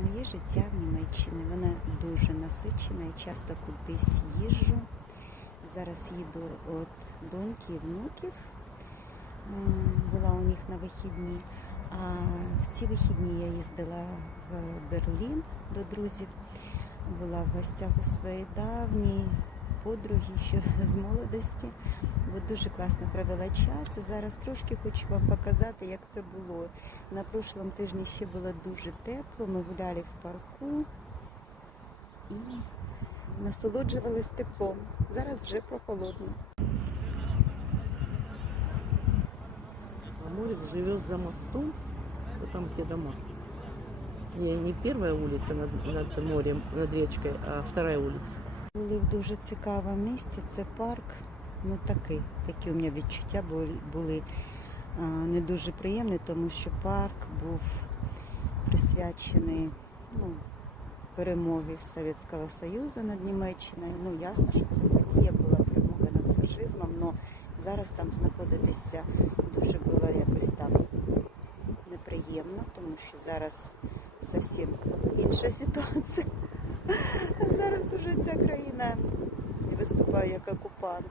Моє життя в Німеччині. Воно дуже насичене. Я часто кудись їжджу. Зараз їду від доньки і внуків. Е, Була у них на вихідні. А в ці вихідні я їздила в Берлін до друзів. Була в гостях у своєї давній подруги ще з молодості. От дуже класно провела час. І зараз трошки хочу вам показати, як це було. На прошлому тижні ще було дуже тепло. Ми гуляли в парку і насолоджувались теплом. Зараз вже прохолодно. Амурец живет за мостом, там где дома. Не, не первая улица над, над морем, над речкой, а вторая улица. Були в дуже цікавому місці. Це парк. Ну такий. Такі у мене відчуття були не дуже приємні, тому що парк був присвячений ну, перемоги Совєтського Союзу над Німеччиною. Ну ясно, що це подія була перемога над фашизмом, але зараз там знаходитися дуже було якось так неприємно, тому що зараз зовсім інша ситуація. Зараз уже ця країна виступає як окупант.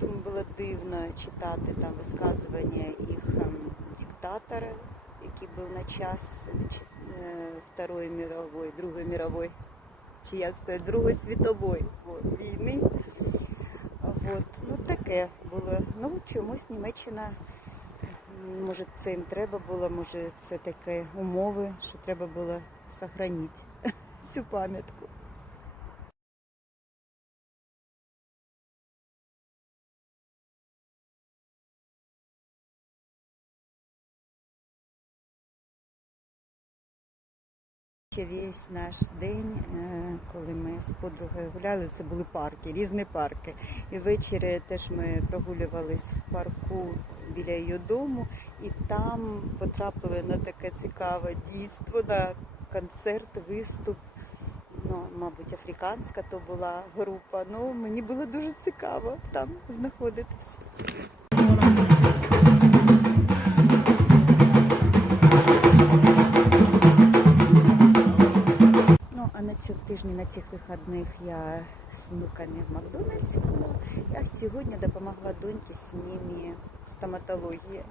Тому було дивно читати там висказування їх ем, диктатора, який був на час е, Второї мирової, Другої мирової, чи як сказати, Другої світової війни. От. Ну таке було. Ну чомусь Німеччина, може це їм треба було, може це таке умови, що треба було сохранити цю пам'ятку. Ще весь наш день, е, коли ми з подругою гуляли, це були парки, різні парки. І ввечері теж ми прогулювались в парку біля її дому, і там потрапили на таке цікаве дійство, на концерт, виступ. Ну, мабуть, африканська то була група. Ну, мені було дуже цікаво там знаходитись. Тижні, на цих вихідних я з внуками в Макдональдсі була. Я сьогодні допомогла доньці з ними стоматології.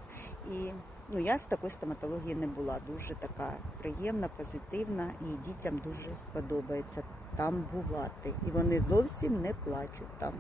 І ну, я в такій стоматології не була. Дуже така приємна, позитивна, і дітям дуже подобається там бувати. І вони зовсім не плачуть там.